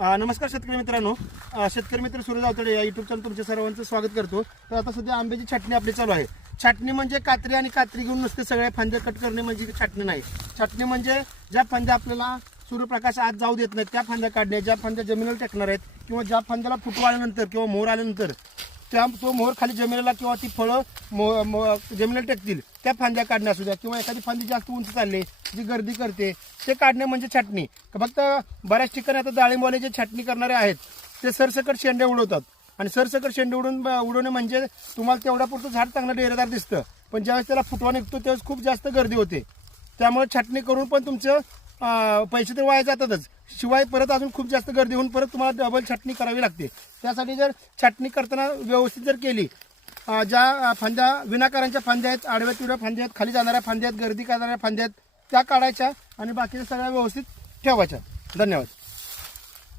नमस्कार शेतकरी मित्रांनो, शेतकरी मित्र सूरज आवतडे या युट्यूब चॅनल तुमच्या सर्वांचं स्वागत करतो। तर आता सध्या आंब्याची छाटणी आपली चालू आहे। छाटणी म्हणजे कात्री आणि कात्री घेऊन नुसते सगळे फांदे कट करणे म्हणजे छाटणी नाही। छाटणी म्हणजे ज्या फांद्या आपल्याला सूर्यप्रकाश आत जाऊ देत नाहीत त्या फांद्या काढणे, ज्या फांद्या जमिनीवर टेकणार आहेत किंवा ज्या फांद्याला फुटवा आल्यानंतर किंवा मोहर आल्यानंतर तो मोहर खाली जमिनीला किंवा ती फळं जमिनीला टेकतील त्या फांद्या काढण्या असू द्या, किंवा एखादी फांदी जास्त उंच चालली जी गर्दी करते ते काढणे म्हणजे छाटणी। फक्त बऱ्याच ठिकाणी आता डाळिंबवाले जे छाटणी करणारे आहेत ते सरसकट शेंडे उडवतात, आणि सरसकट शेंडे उडवणे म्हणजे तुम्हाला तेवढा पुरतं झाड चांगलं डेरेदार दिसतं, पण ज्यावेळेस त्याला फुटवा निघतो त्यावेळेस खूप जास्त गर्दी होते। त्यामुळे छाटणी करून पण तुमचं पैसे तर वाया जातातच, शिवाय परत अजून खूप जास्त गर्दी होऊन परत तुम्हाला डबल छाटणी करावी लागते। त्यासाठी जर छाटणी करताना व्यवस्थित जर केली, ज्या फांद्या विनाकारांच्या फांद्या आहेत, आडव्या तिडव्या फांद्या आहेत, खाली जाणाऱ्या फांद्या आहेत, गर्दी करणाऱ्या फांद्या आहेत त्या काढायच्या आणि बाकीच्या सगळ्या व्यवस्थित ठेवायच्या। धन्यवाद।